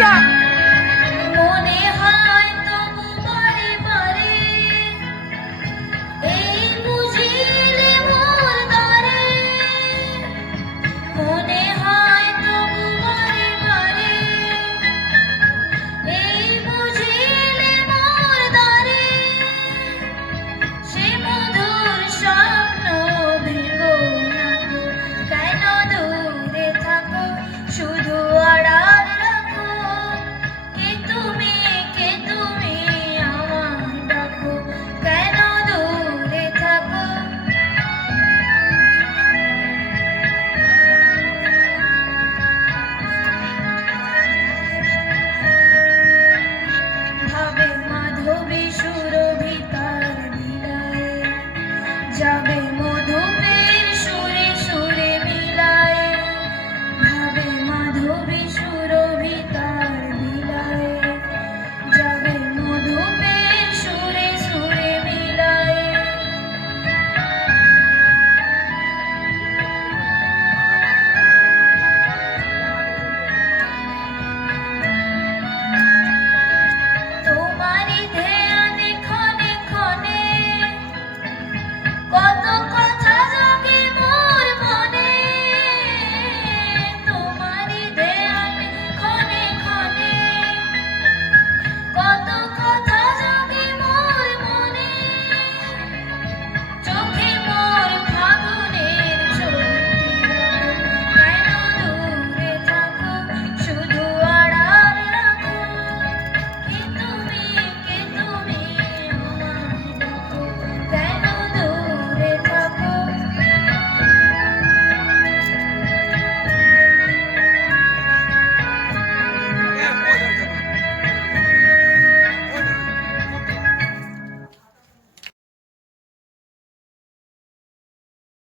Yeah. হবে সুরভিতার বিলায় যাবে মন